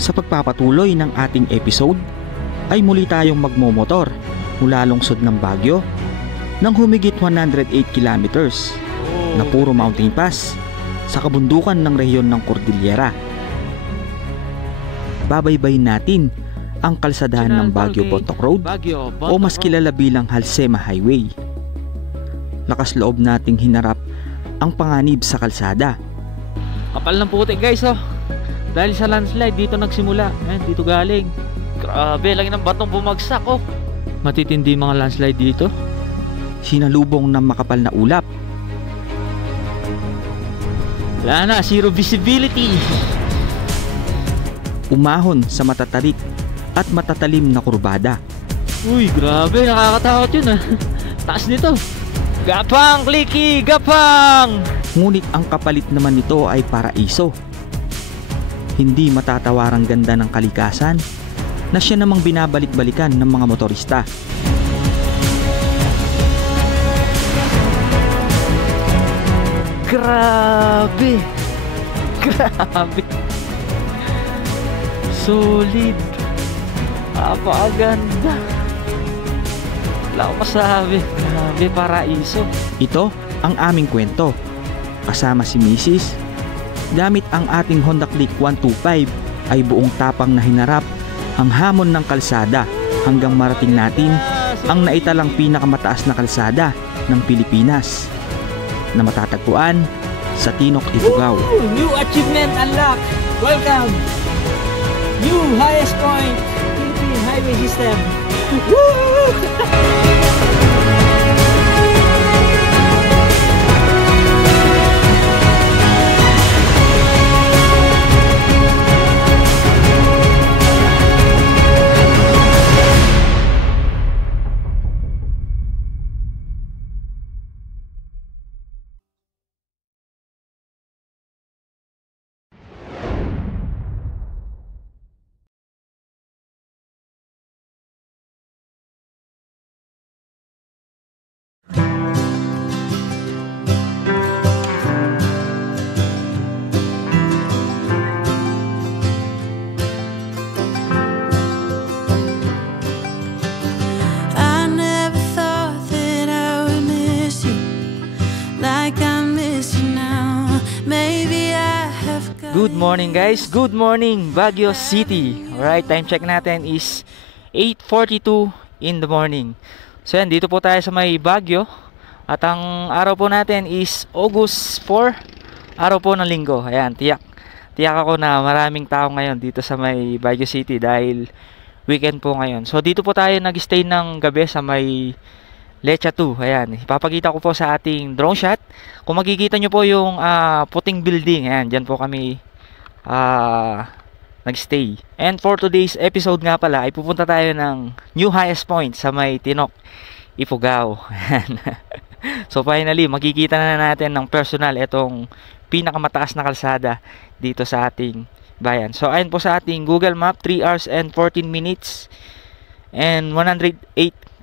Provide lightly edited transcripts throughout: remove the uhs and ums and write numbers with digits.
Sa pagpapatuloy ng ating episode ay muli tayong magmomotor mula lungsod ng Baguio ng humigit 108 kilometers na puro mountain pass sa kabundukan ng rehiyon ng Cordillera. Babaybayin natin ang kalsadahan ng Baguio-Bontoc Road o mas kilala bilang Halsema Highway. Lakas loob nating hinarap ang panganib sa kalsada. Kapal ng putik guys oh. Dahil sa landslide dito nagsimula. Ayan, dito galing. Grabe, lagi ng batong bumagsak oh. Matitindi mga landslide dito. Sinalubong ng makapal na ulap. Wala na, zero visibility. Umahon sa matatarik at matatalim na kurbada. Uy, grabe, nakakatakot yun ah. Taas nito. Gapang, Clicky, gapang! Ngunit ang kapalit naman nito ay paraiso. Hindi matatawarang ganda ng kalikasan na siya namang binabalik-balikan ng mga motorista. Grabe! Grabe! Solid! Napakaganda! Wala akong masabi. Grabe, paraiso. Ito ang aming kwento. Kasama si Mrs. Gamit ang ating Honda Click 125 ay buong tapang na hinarap ang hamon ng kalsada hanggang marating natin ang naitalang pinakamataas na kalsada ng Pilipinas na matatagpuan sa Tinok, Ifugao. New achievement unlocked! Welcome! New highest point Philippine highway system! Good morning guys, good morning Baguio City. Alright, time check natin is 8:42 in the morning. So yan, dito po tayo sa may Baguio. At ang araw po natin is August 4, araw po ng linggo. Ayan, tiyak ako na maraming tao ngayon dito sa may Baguio City dahil weekend po ngayon. So dito po tayo nag-stay ng gabi sa may Lecha 2. Ayan, ipapakita ko po sa ating drone shot. Kung makikita nyo po yung puting building, ayan, dyan po kami nagstay. And for today's episode nga pala ay pupunta tayo ng new highest point sa may Tinok, Ifugao. So finally makikita na natin ng personal itong pinakamataas na kalsada dito sa ating bayan. So ayon po sa ating Google Map, 3 hours and 14 minutes and 108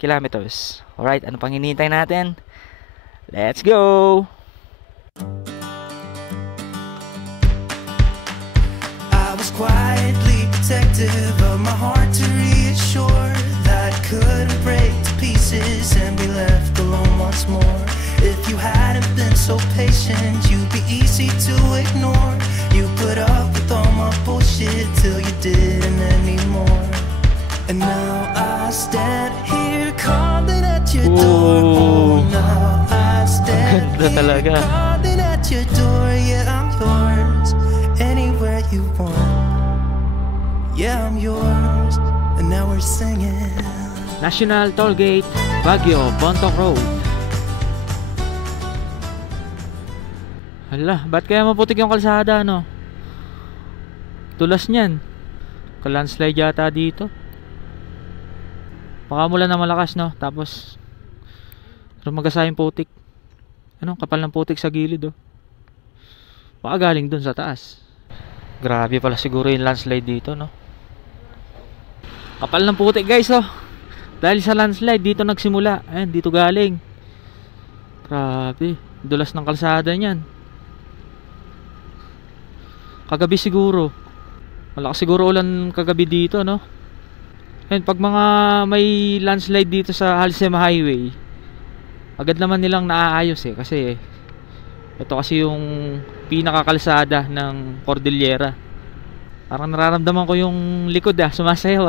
kilometers. Alright, ano pang hinihintay natin? Let's go! Quietly protective of my heart to reassure that I couldn't break to pieces and be left alone once more. If you hadn't been so patient, you'd be easy to ignore. You put up with all my bullshit till you didn't anymore. And now I stand here calling at your door. Oh, now I stand here calling at your door. Yeah, I'm yours anywhere you want. Yeah, I'm yours, and now we're singing. National Tollgate, Baguio, Bontoc Road. Hala, ba't kaya maputik yung kalsada, no? Tulas niyan. Landslide yata dito. Baka mula na malakas, no? Tapos rumagasa yung putik. Ano, kapal ng putik sa gilid, oh. Baka galing dun sa taas. Grabe pala siguro yung landslide dito, no? Kapal ng putik guys oh. Dahil sa landslide dito nagsimula. Ayan, dito galing. Grabe, dulas ng kalsada niyan. Kagabi siguro. Malakas siguro ulan kagabi dito, no? And pag mga may landslide dito sa Halsema Highway, agad naman nilang naaayos eh. Kasi ito kasi yung pinakakalsada ng Cordillera. Parang nararamdaman ko yung likod sumasayaw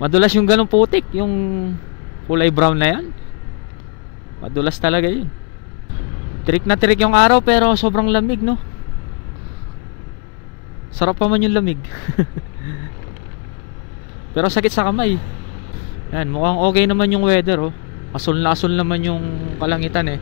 Madulas yung ganong putik, yung kulay brown na yan. Madulas talaga yun. Tirik na tirik yung araw pero sobrang lamig, no? Sarap pa man yung lamig. Pero sakit sa kamay. Yan, mukhang okay naman yung weather, oh. Asul na asul naman yung kalangitan eh.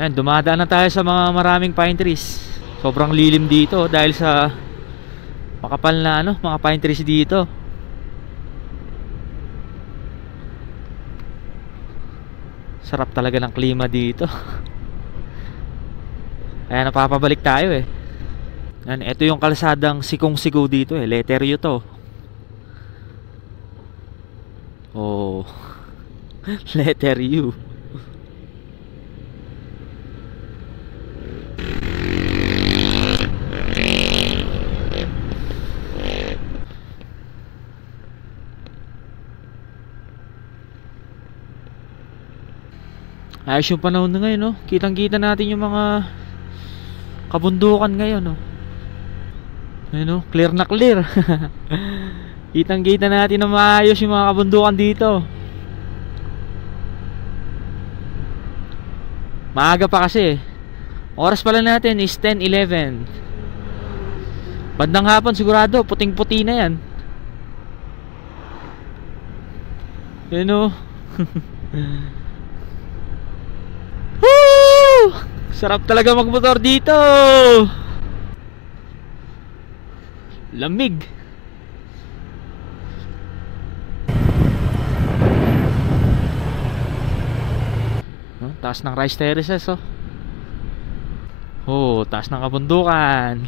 Yan, dumadaan na tayo sa mga maraming pine trees. Sobrang lilim dito dahil sa makapal na mga pine trees dito. Sarap talaga ng klima dito. Kaya napapabalik tayo eh. Yan, ito yung kalsadang Sikong-Sigaw dito eh. Letter U to. Oh. Letter U. Ayos yung panahon na ngayon, no? Kitang-kita natin yung mga kabundukan ngayon, no? Ayun, no? Clear na clear. Kitang-kita natin na maayos yung mga kabundukan dito. Maaga pa kasi. Oras pala natin is 10:11. Bandang hapon sigurado puting-puti na yan. Ayun, no? Woo! Sarap talaga magmotor dito. Lamig. Taas ng rice terraces, oh. Oh, taas ng kabundukan.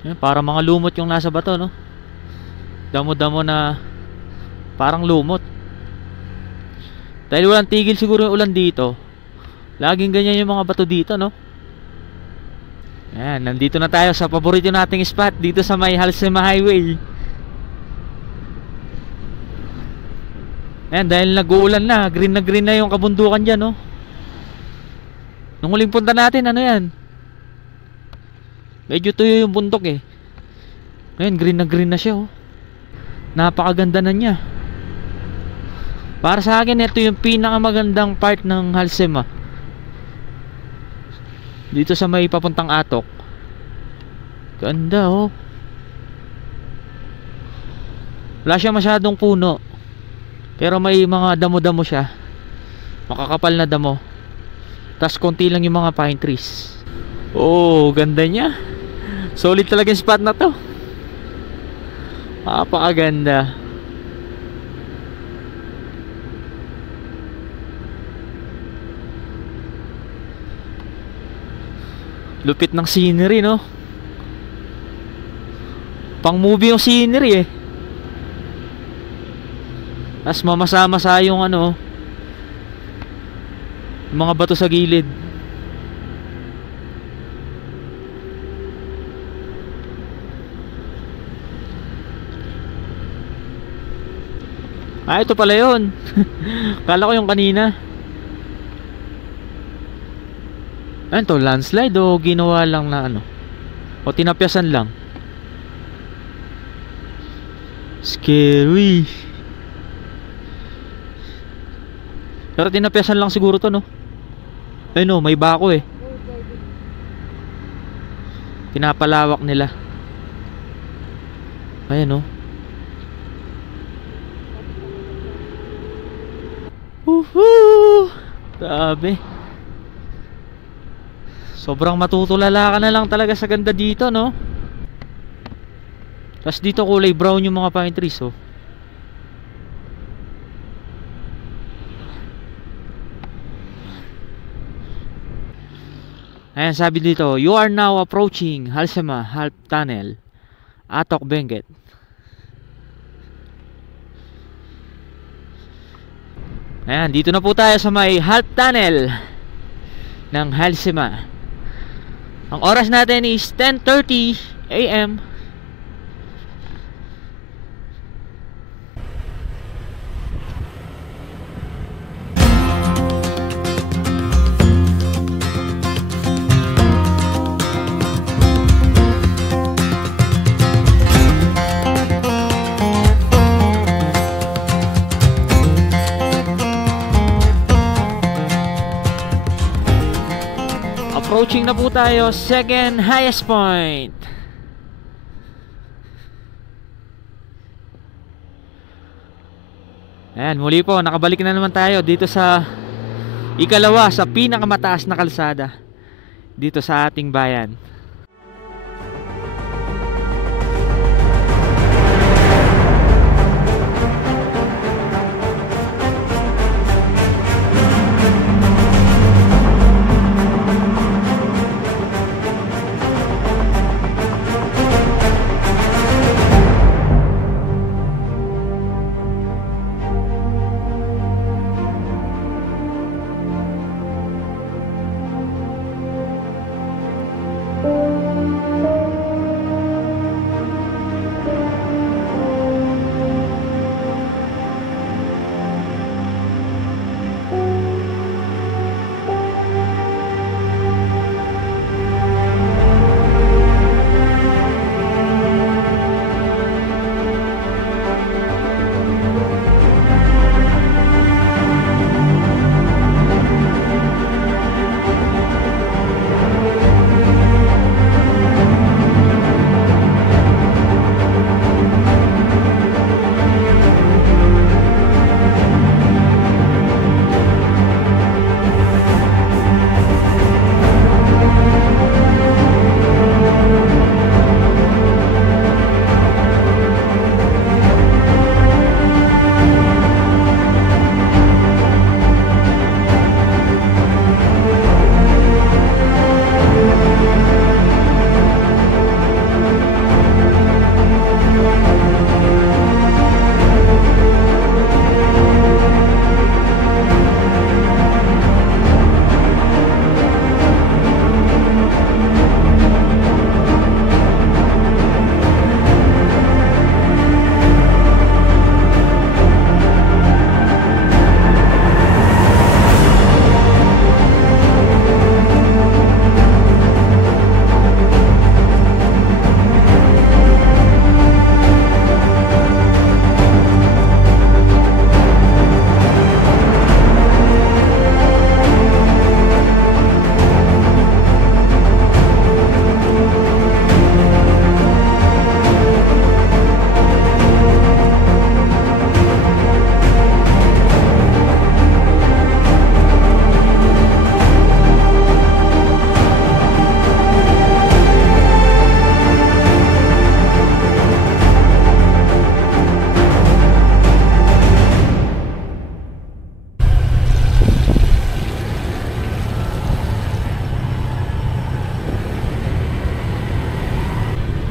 Yan, parang mga lumot yung nasa bato, no? Damo-damo na parang lumot. Dahil walang tigil siguro yung ulan dito. Laging ganyan yung mga bato dito, no? Ayan, nandito na tayo sa paborito nating spot dito sa may Halsema Highway. Ayan, dahil nag-uulan na green na yung kabundukan dyan, no? Nung huling punta natin, ano yan? Medyo tuyo yung bundok eh. Ngayon green na siya, oh. Napakaganda na niya. Para sa akin, ito yung pinakamagandang part ng Halsema. Dito sa may papuntang Atok. Ganda, oh. Wala siya masyadong puno, pero may mga damo-damo siya. Makakapal na damo. Tas konti lang yung mga pine trees. Oh, ganda niya. Solid talaga yung spot na to. Napakaganda. Lupit ng scenery, no? Pang movie yung scenery eh. Tapos mamasa-masa yung yung mga bato sa gilid. Ah, ito pala yun. Kala ko yung kanina. Ano to, landslide o ginawa lang na o tinapyasan lang? Scary. Pero tinapyasan lang siguro to, no? Ay no, may bako eh. Pinapalawak nila. Ayan, no? Woohoo! Grabe. Sobrang matutulala ka na lang talaga sa ganda dito, no? Tapos dito kulay brown yung mga pine trees, oh. Ayan, sabi dito, you are now approaching Halsema Half Tunnel, Atok Benguet. Ayan, dito na po tayo sa may Half Tunnel ng Halsema. Ang oras natin is 10:30 AM. Approaching na po tayo, second highest point. Ayan, muli po, nakabalik na naman tayo dito sa ikalawa, sa pinakamataas na kalsada dito sa ating bayan.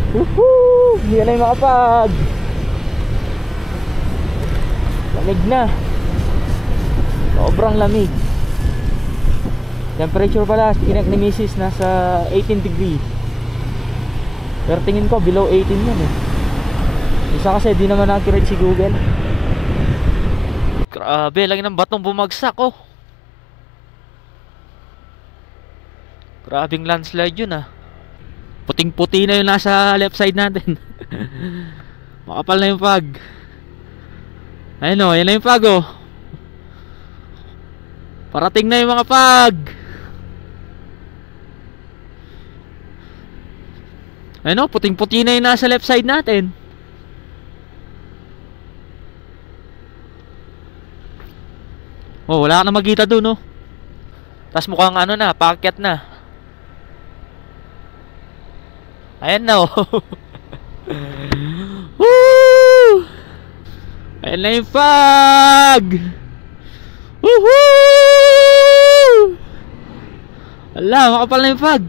Woohoo! Hindi na yung makapag. Lamig na. Sobrang lamig. Temperature pala, tinak ni Mrs. nasa 18 degree. Pero tingin ko below 18 yun eh. Isa kasi di naman accurate si Google. Grabe, lagi ng batong bumagsak oh. Grabing landslide yun ah. Puting-puti na yung nasa left side natin. Makapal na yung fog. Ayun o, yan na yung fog oh. Parating na yung mga fog. Ayun o, puting-puti na yung nasa left side natin. Oh, wala ka na magkita dun oh. Tas mukhang ano na, paakyat na. Ayan na oh. Woo! Ayan na yung fog. Woohoo! Ala, makapal na yung fog.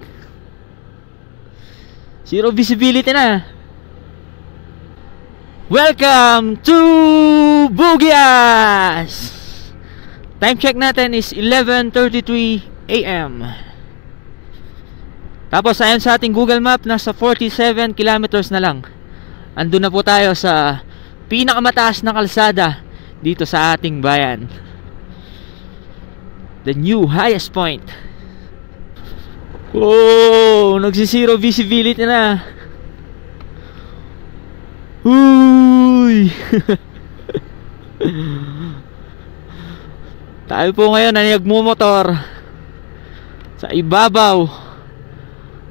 Zero visibility na. Welcome to Bugias! Time check natin is 11:33 AM. Tapos ayon sa ating Google Map, nasa 47 kilometers na lang. Andun na po tayo sa pinakamataas na kalsada dito sa ating bayan. The new highest point. Oh, nagsisiro visibility na. Uy! Tayo po ngayon na nagmumotor sa ibabaw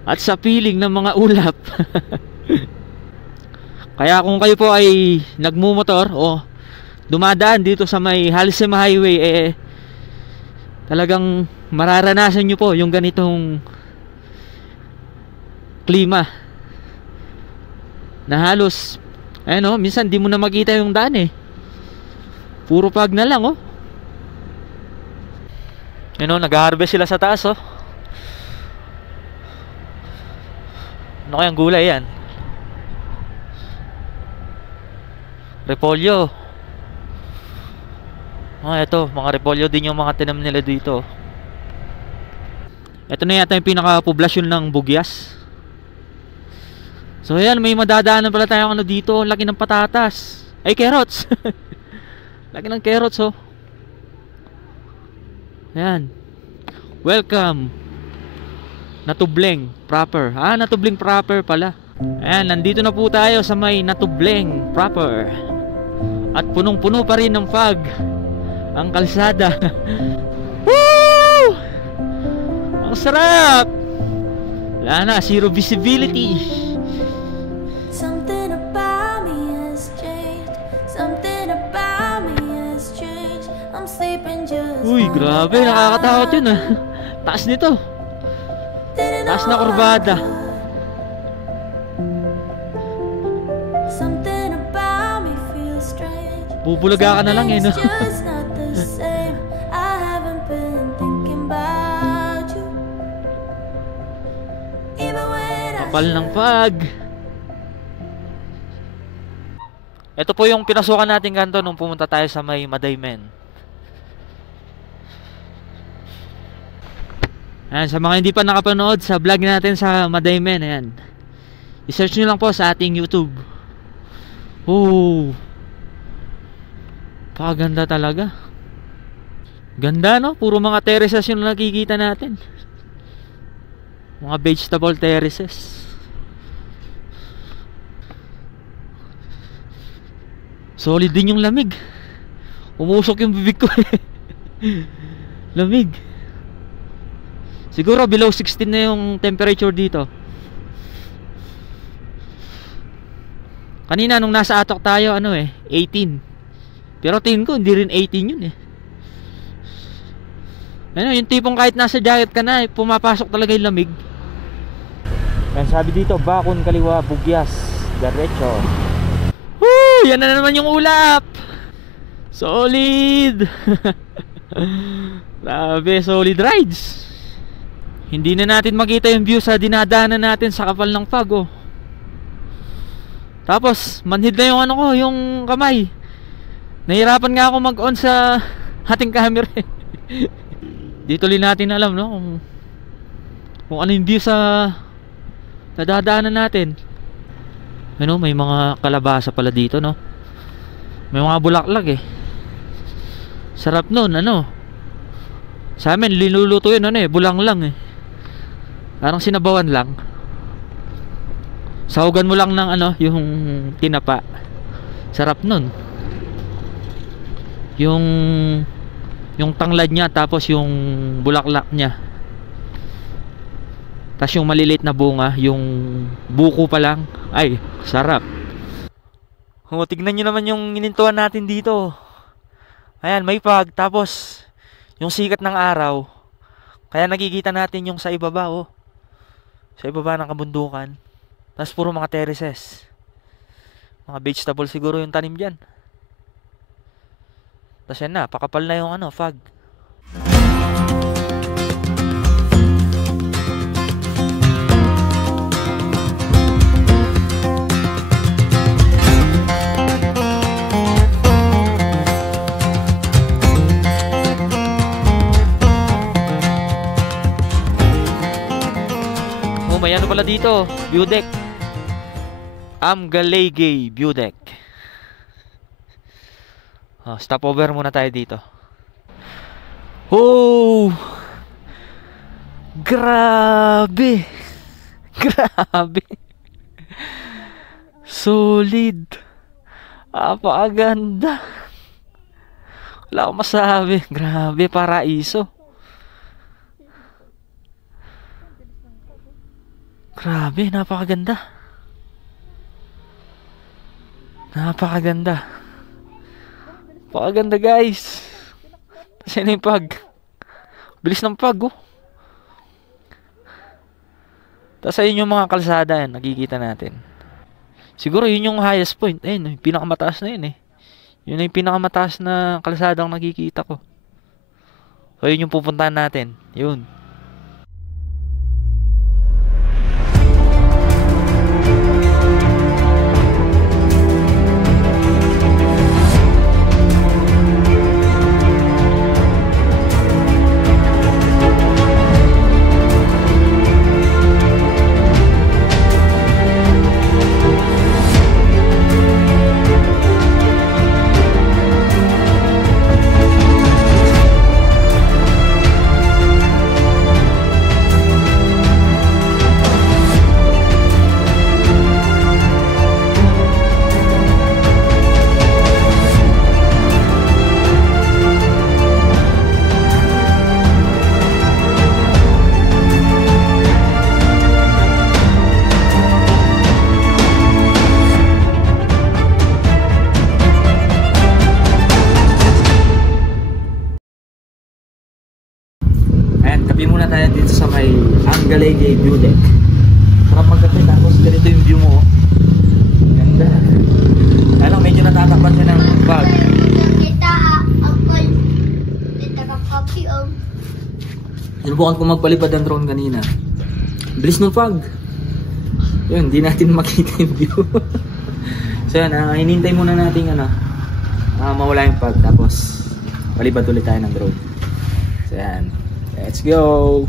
at sa piling ng mga ulap. Kaya kung kayo po ay nagmumotor o dumadaan dito sa may Halsema Highway, talagang mararanasan nyo po yung ganitong klima na halos minsan di mo na makita yung daan puro pag na lang nag-harvest sila sa taas ano kayang gulay yan? Repolyo. Ito, mga repolyo din yung mga tinam nila dito. Ito na yata yung pinaka-poblasyon ng Bugias. So ayan, may madadaanan pala tayo dito. Laki ng patatas. Ay, carrots. Laki ng carrots Ayan. Welcome. Natubleng proper. Natubleng proper pala. Ayan, nandito na po tayo sa may Natubleng proper. At punong-puno pa rin ng fog ang kalsada. Woo! Ang sarap. Wala na, zero visibility. Uy, grabe, nakakatakot yun Taas nito. Taas na kurbada. Bubulaga ka na lang no? Kapal ng fog. Ito po yung pinasukan nating kanto nung pumunta tayo sa may Madaymen. Ayan, sa mga hindi pa nakapanood sa vlog natin sa Madaymen, ayan, i-search nyo lang po sa ating YouTube. Oh, paganda talaga. Ganda puro mga terraces yung nakikita natin. Mga vegetable terraces. Solid din yung lamig. Umusok yung bibig ko Lamig. Siguro below 16 na yung temperature dito. Kanina nung nasa Atok tayo 18. Pero tingin ko hindi rin 18 yun yung tipong kahit nasa jacket ka na pumapasok talaga yung lamig. Sabi dito, Bakun kaliwa, Bugias, diretso. Woo! Yan na naman yung ulap. Solid. Grabe, solid rides. Hindi na natin makita yung view sa dinadaanan natin sa kapal ng fog Tapos manhid na yung yung kamay. Nahirapan nga ako mag-on sa ating camera Dito rin natin alam kung ano yung view sa dadaanan natin. May mga kalabasa pala dito May mga bulaklak Sarap nun Sa amin linuluto yun bulang lang Parang sinabawan lang. Sahugan mo lang ng yung tinapa. Sarap nun. Yung tanglad niya tapos yung bulaklak niya. Tapos yung maliliit na bunga, yung buko pa lang. Ay, sarap. Tignan nyo naman yung inintuan natin dito. Ayan, may fog. Tapos yung sikat ng araw. Kaya nakikita natin yung sa ibaba sa ibaba ng kabundukan. Tapos puro mga terraces. Mga vegetable siguro yung tanim dyan. Tapos yan na, pakapal na yung fog. may ano pala dito, view deck. Amgalegay view deck. Stopover muna tayo dito. Oh! Grabe! Grabe! Solid! Apakaganda! Wala akong masabi. Grabe, paraiso. Grabe, napakaganda. Napakaganda. Napakaganda, guys. Kasi na yung pag. Bilis ng pag, oh. Tapos ayun yung mga kalsada yan, nakikita natin. Siguro yun yung highest point. Ayun, yung pinakamataas na yun eh. Yun na yung pinakamataas na kalsadang nakikita ko. So yun yung pupuntahan natin. Yun. Kape muna tayo dito sa may Amgalegay view deck. Sarap magkape tapos ganito yung view mo. Ganda. Ano, medyo natatakpan siya ng bag. Kita apple. Kita ka coffee Sinubukan ko magpalipad ng drone kanina. Bilis ng fog. Yun, hindi natin makita yung view. So yan, hinintay muna natin mawala yung fog. Tapos palipad ulit tayo ng drone. So yan, let's go!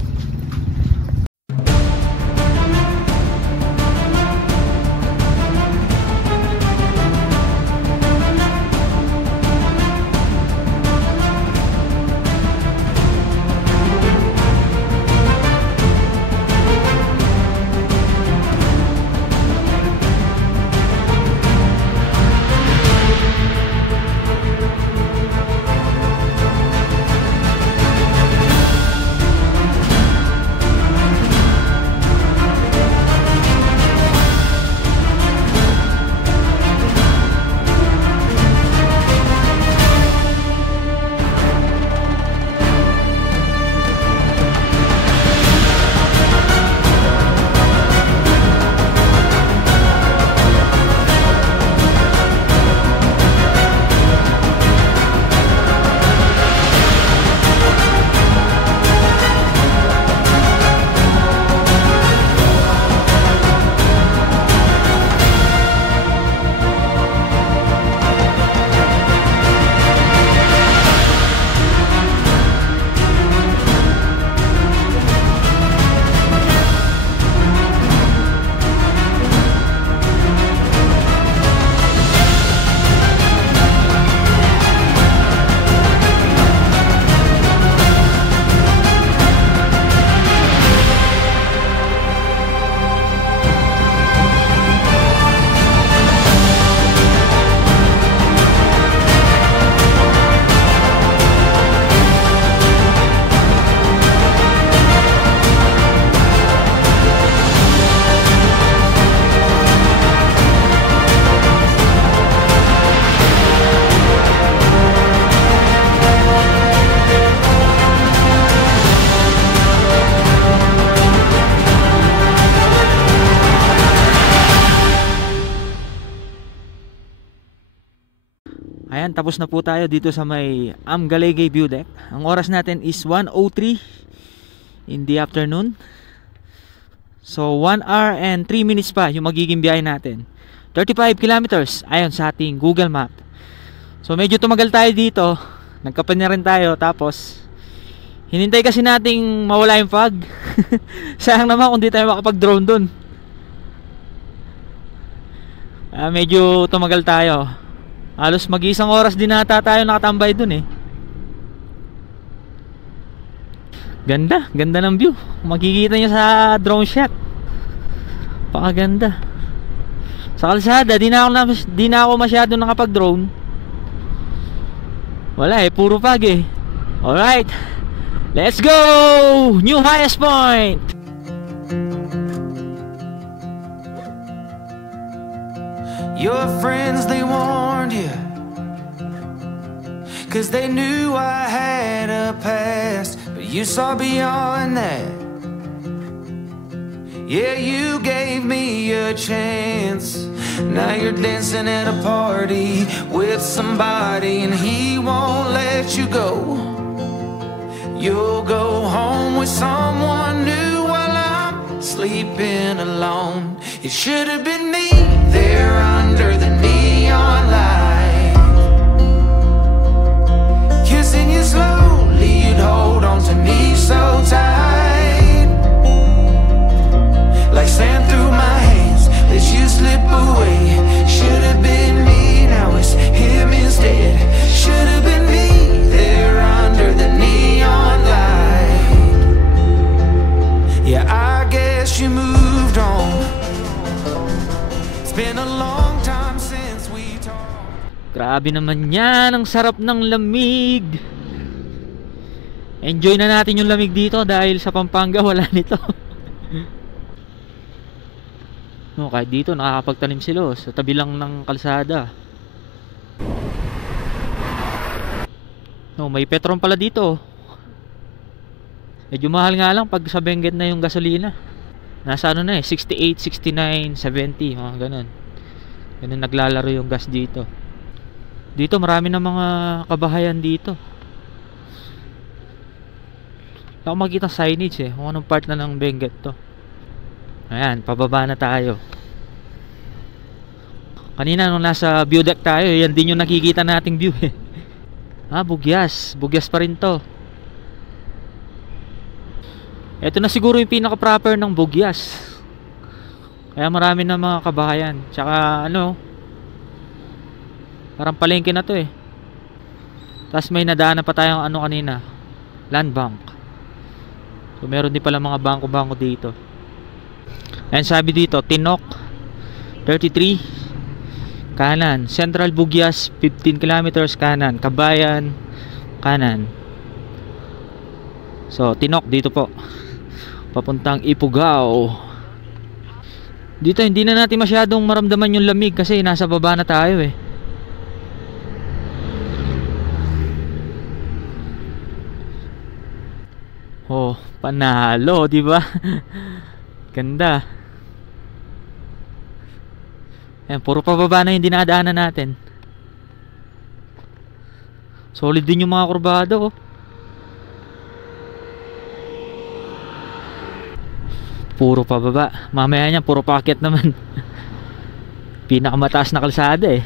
Ayan, tapos na po tayo dito sa may Amgalegay view deck. Ang oras natin is 1:03 in the afternoon. So 1 hour and 3 minutes pa yung magiging biyahe natin. 35 kilometers ayon sa ating Google Map. So medyo tumagal tayo dito. Nagkape na rin tayo, tapos Hinintay kasi nating mawala yung fog. Sayang naman kung di tayo makapag-drone dun. Medyo tumagal tayo. Halos mag-isang oras din nata tayo nakatambay dun eh. Ganda, ganda ng view. Makikita nyo sa drone shot. Pakaganda. Sa kalsada, di na ako masyado nakapag-drone. Wala eh, puro fog eh. Alright, let's go! New highest point! Your friends, they warned you, 'cause they knew I had a past, but you saw beyond that. Yeah, you gave me a chance. Now you're dancing at a party with somebody, and he won't let you go. You'll go home with someone new while I'm sleeping alone. It should have been me there under the neon light, kissing you slowly, you'd hold on to me so tight, like sand through my hands, let you slip away. Should have been me, now it's him instead. Should have been me there under the neon light. Yeah, I guess you moved on. It's been a long time since we talked. Grabe naman yan, ang sarap ng lamig. Enjoy na natin yung lamig dito dahil sa Pampanga wala nito. No, kahit dito nakakapagtanim sila sa tabi lang ng kalsada. No, may Petron pala dito. Medyo mahal nga lang pag sa Benguet na yung gasolina. Nasa ano na eh, 68, 69, 70, ganun. Ganun naglalaro yung gas dito. Dito marami na mga kabahayan dito. Ako makita signage eh, kung anong part na ng Benguet to. Ayan, pababa na tayo. Kanina nung nasa view deck tayo, yan din yung nakikita nating view eh. Bugyas. Bugyas pa rin to. Ito na siguro yung pinaka-proper ng Bugyas. Kaya marami na mga kabahayan. Tsaka ano, parang palengke na to eh. Tapos may nadaanan pa tayong ano kanina, land bank. So meron din pala mga bangko-bangko dito. And sabi dito, Tinok 33 kanan, Central Bugyas 15 kilometers kanan, Kabayan kanan. So Tinok dito po, papuntang Ifugao. Dito hindi na natin masyadong maramdaman yung lamig kasi nasa baba na tayo eh. Oh, panalo, di ba? Ganda. Ayan, puro pababa na yung dinadaanan natin. Solid din yung mga kurbado oh. Puro pababa. Mamaya niya puro paakyat naman. Pinakamataas na kalsada eh.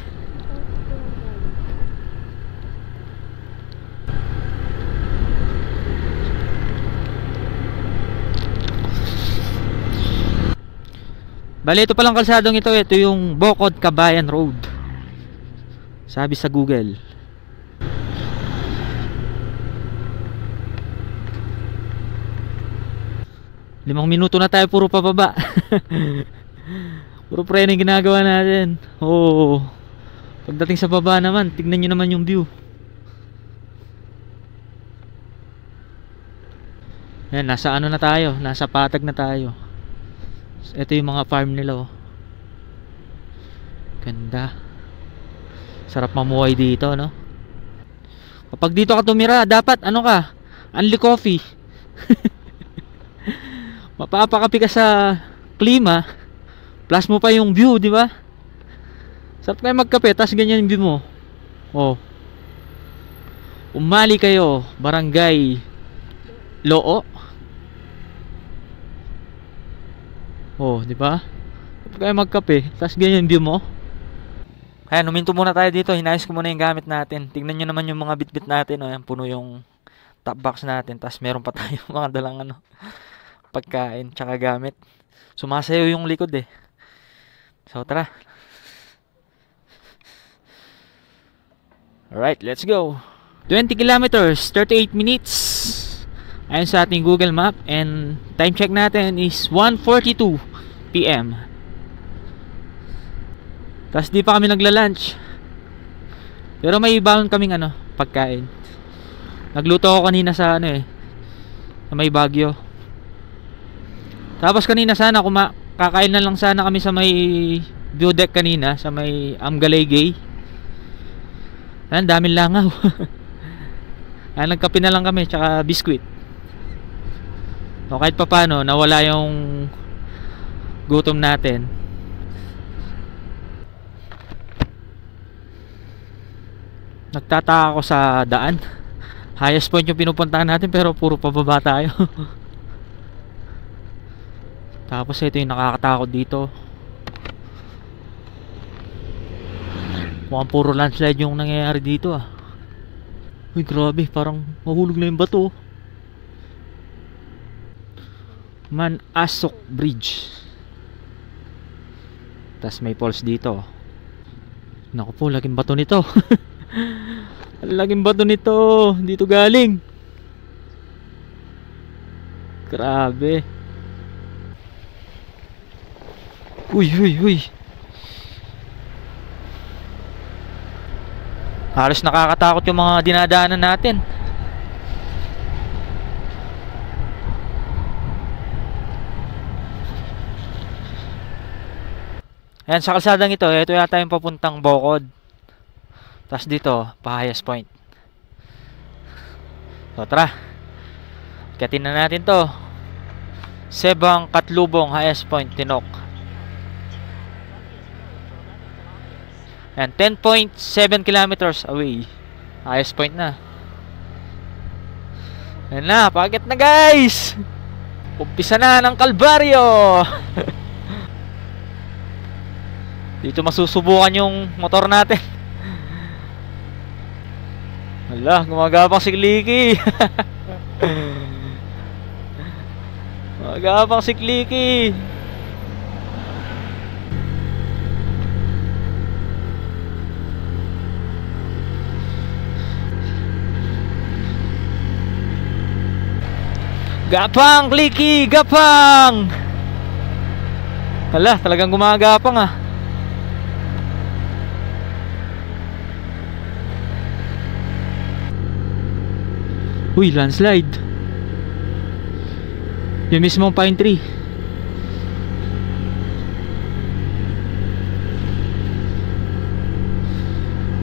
Bale, ito palang kalsadong ito yung Bocod Kabayan Road. Sabi sa Google. Limang minuto na tayo puro pababa. Puro preno yung ginagawa natin. Oo. Pagdating sa baba naman, tignan nyo naman yung view. Yan, nasa ano na tayo, nasa Patag na tayo. Ito yung mga farm nila oh. Ganda. Sarap mamuhay dito no. Kapag dito ka tumira, dapat ano ka, only coffee. Mapapakapi ka sa klima, plus mo pa yung view, di ba? Sarap kayo magkape, tas ganyan yung view mo. Oh. Umali kayo, Barangay Loo. Oh, di ba? Kapag kayo magkape, tas ganyan view mo. Ayan, huminto muna tayo dito. Hinayos ko muna yung gamit natin. Tingnan nyo naman yung mga bitbit natin. Oh, ayan, puno yung top box natin. Tapos meron pa tayong mga dalang pagkain tsaka gamit. Sumasayaw yung likod eh. So tara. Alright, let's go. 20 kilometers, 38 minutes. Ayon sa ating Google Map. And time check natin is 1:42 PM. Tapos di pa kami nagla-lunch. Pero may baon kaming pagkain. Nagluto ako kanina sa sa may Baguio. Tapos kanina sana kakain na lang sana kami sa may view deck kanina, sa may Amgalegay. Ang daming langaw. Nagkape na lang kami tsaka biskwit. O kahit pa paano nawala yung gutom natin. Nagtataka ako sa daan. Highest point yung pinupuntahan natin pero puro pababa tayo. Tapos ito yung nakakatakot dito. Mukhang puro landslide yung nangyayari dito ah. Uy grabe, parang mahulog na yung bato. Manasok Bridge. Tas may falls dito. Naku po, laging bato nito. Laging bato nito. Dito galing. Grabe. Uy, uy, uy. Halos nakakatakot yung mga dinadaanan natin. Ayan, sa kalsadang ito yata yung papuntang Bocod. Tapos dito, pa highest point. So tara. Katin na natin to. Sebang Katlubong, highest point, Tinok. And 10.7 kilometers away. Highest point na. Ayan na, paakyat na guys. Umpisa na ng Kalbaryo. Dito masusubukan yung motor natin. Hala, gumagapang si Kliki. Gumagapang si Kliki. Gapang, Kliki, gapang. Hala, talagang gumagapang ah. Uy, landslide. Yung mismong pine tree.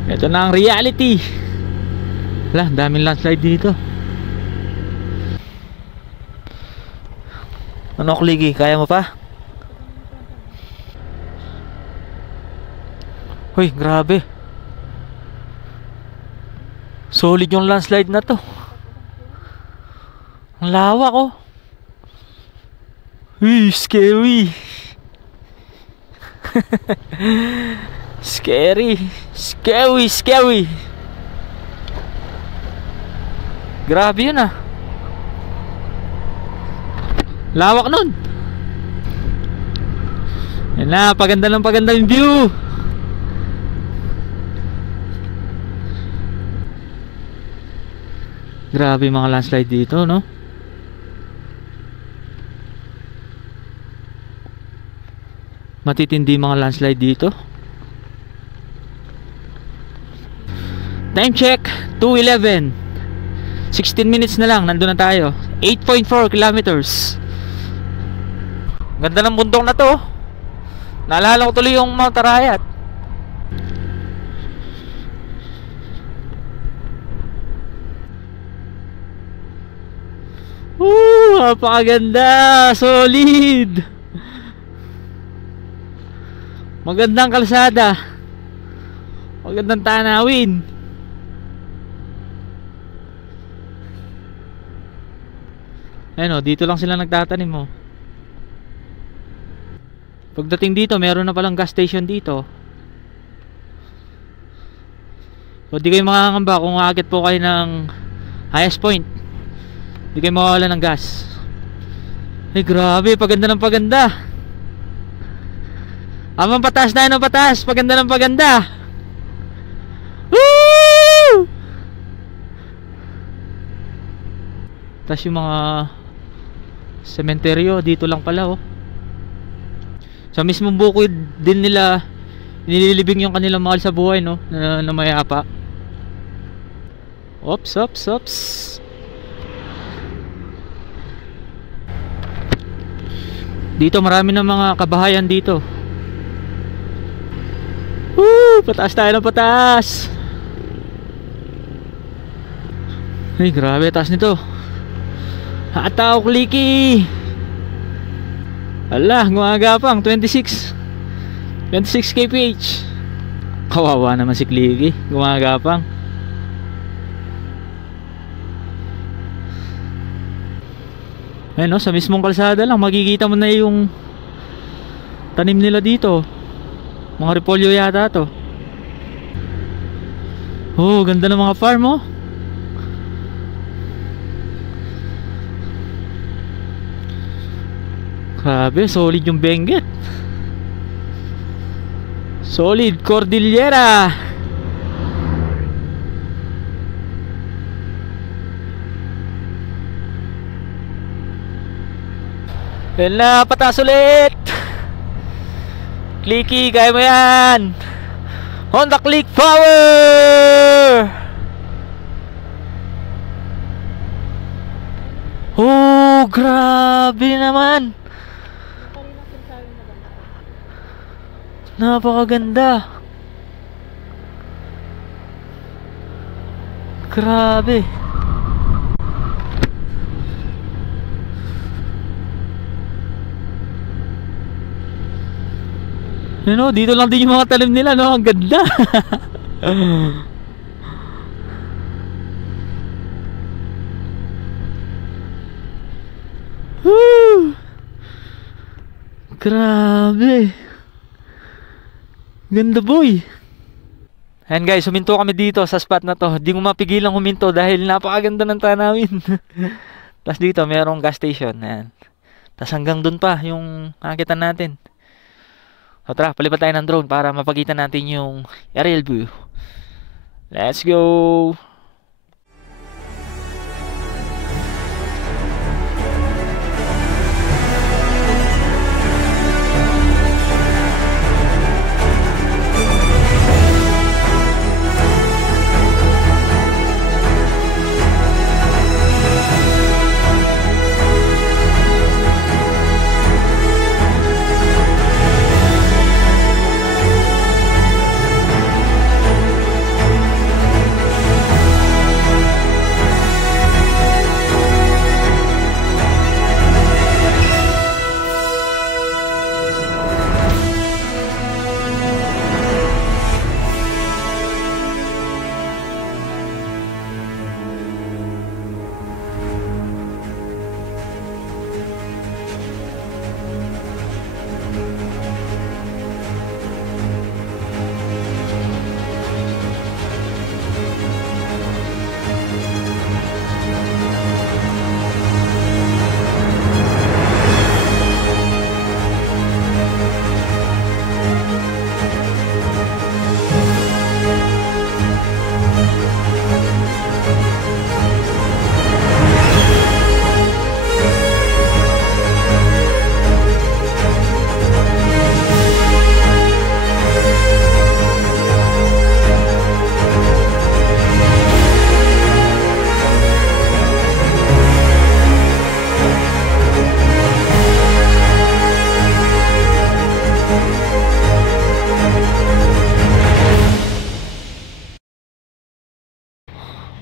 Ito na ang reality. Wala, daming landslide dito. Ano, Kligi? Kaya mo pa? Uy, grabe. Solid yung landslide na to. Ang lawak oh. Uy, scary. Scary. Scary, scary. Grabe yun ah. Lawak nun. Yan na, paganda yung view. Grabe mga landslide dito, no? Matitindi mga landslide dito. Time check 2:11. 16 minutes na lang, nandun na tayo. 8.4 kilometers. Ganda ng bundok na to. Naalala ko tuloy yung Mount Arayat. Napakaganda. Solid. Magandang kalsada. Magandang tanawin. Ayun o, dito lang sila nagtatanim mo. Pagdating dito, meron na palang gas station dito. So di kayo makakamba kung aakit po kayo ng highest point. Hindi kayo mawawala ng gas. Ay grabe, paganda ng paganda. Amang pataas na, ng pataas. Paganda ng paganda. Woo! Tapos yung mga sementeryo dito lang pala, oh. Sa mismong bukid din nila nililibing yung kanilang mahal sa buhay, no, na mayapa. Ops. Dito marami ng mga kabahayan dito. Woo! Pataas tayo ng pataas. Ay grabe, taas nito. Hataw kliki. Ala, gumagapang 26 kph. Kawawa naman si Kliki, gumagapang. Ayun, no, sa mismong kalsada lang makikita mo na yung tanim nila dito. Mga repolyo yata to. Oh, ganda ng mga farm, oh. Grabe, solid yung Benguet. Solid Cordillera. Yan na, pataas ulit. Clicky, kaya mo yan. Honda Click Power. Oh, grabe naman. Napakaganda. Grabe. You know, dito lang din yung mga talim nila, no? Ang ganda. Woo! Grabe. Ganda, boy. Ayan guys, huminto kami dito sa spot na to. Di ko mapigilang huminto dahil napakaganda ng tanawin. Tapos dito merong gas station. Ayan. Tapos hanggang dun pa yung nakikita natin. So tara, palipat tayo ng drone para mapakita natin yung aerial view. Let's go!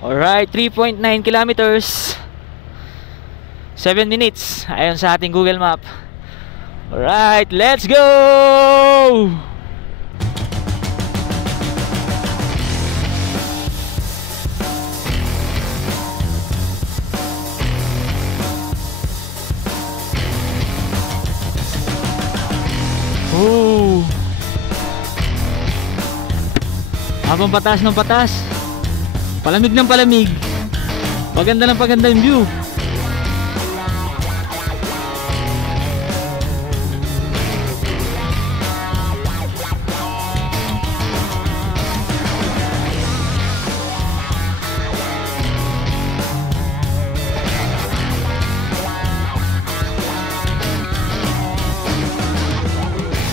Alright, 3.9 kilometers 7 minutes ayon sa ating Google Map. Alright, let's go! Oh! Habang patas ng patas, palamig ng palamig. Paganda ng paganda yung view.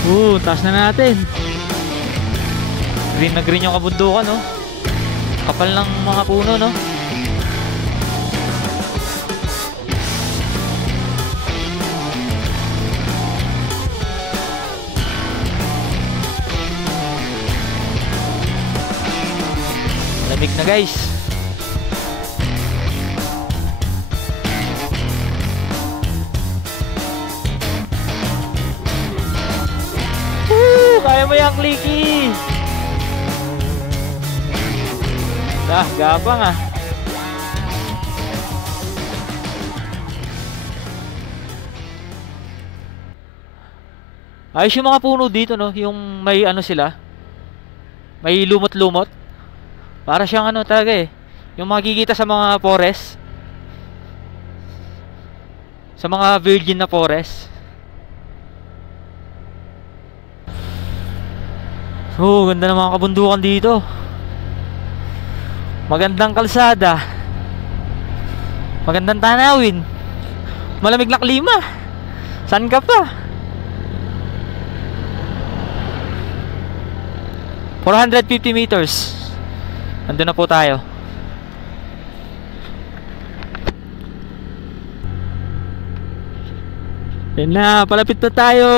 Taas na natin. Green na green yung kabundukan, no? Kapal ng mga puno, no? Lamig na, guys. Kaya mo yung clicky. Gapang ah. Ayos yung mga puno dito, no? Yung may ano sila, may lumot-lumot. Para siyang ano talaga eh, yung makikita sa mga forest, sa mga virgin na forest. Ganda ng mga kabundukan dito. Magandang kalsada, magandang tanawin, malamig na klima. Saan ka pa? 450 meters. Nandun na po tayo. Yan na, palapit na tayo.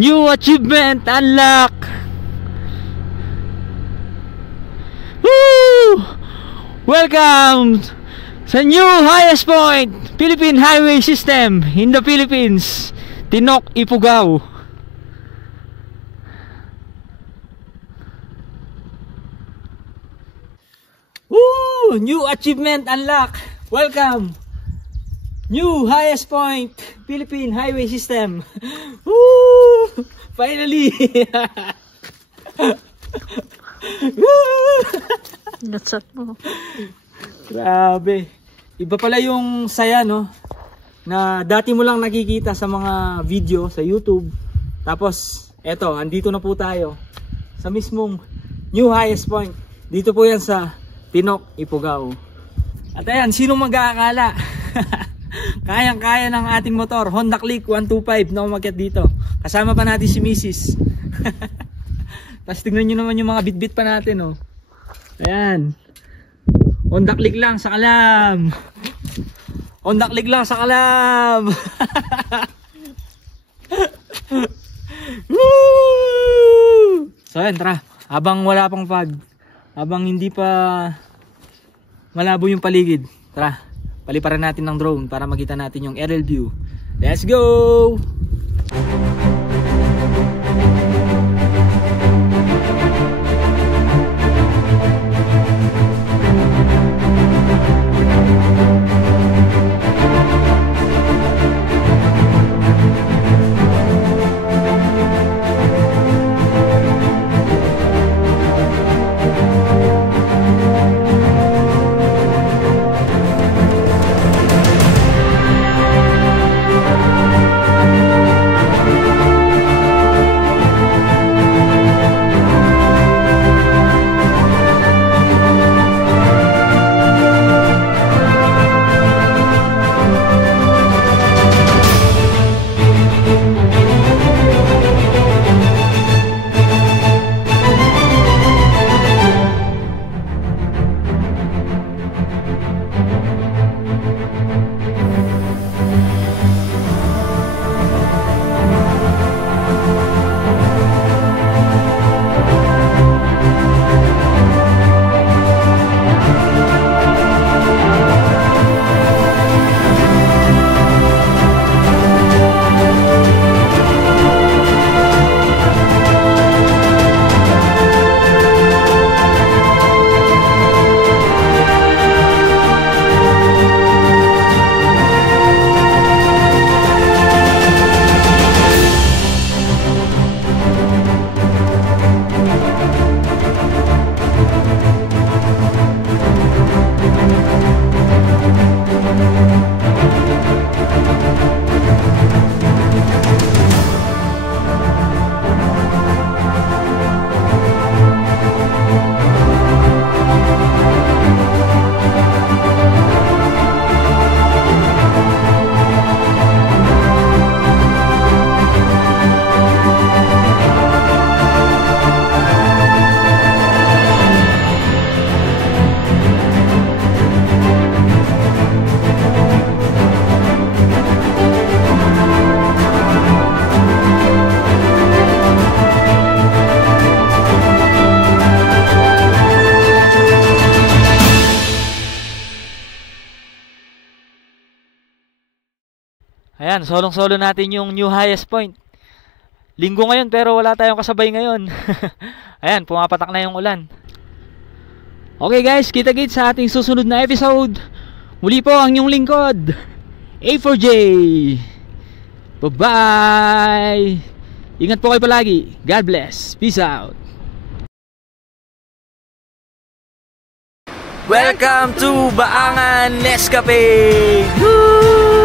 New achievement unlock. Woo! Welcome sa new highest point, Philippine Highway System in the Philippines, Tinok, Ifugao. Woo! New achievement unlock. Welcome. New highest point, Philippine Highway System. Woo! Finally. Natsat mo. Grabe. Iba pala yung saya, no? Na dati mo lang nakikita sa mga video sa YouTube. Tapos, eto, andito na po tayo sa mismong new highest point. Dito po yan sa Tinok, Ifugao. At ayan, sino mag-aakala? Kayang-kaya ng ating motor, Honda Click 125 na umakyat dito. Kasama pa natin si Mrs. Tapos tignan nyo naman yung mga bitbit pa natin, oh. Ayan. Honda Click lang sa kalam. Honda Click lang sa kalam. Woo! So ayan, tara. Habang wala pang fog, habang hindi pa malabo yung paligid, tara, paliparan natin ng drone para makita natin yung aerial view. Let's go! Ayan, solong-solo natin yung new highest point. Linggo ngayon pero wala tayong kasabay ngayon. Ayan, pumapatak na yung ulan. Okay guys, kita-kits sa ating susunod na episode. Muli po ang inyong lingkod, A4J. Bye-bye. Ingat po kayo palagi. God bless. Peace out. Welcome to Baangan Nescafe. Woo!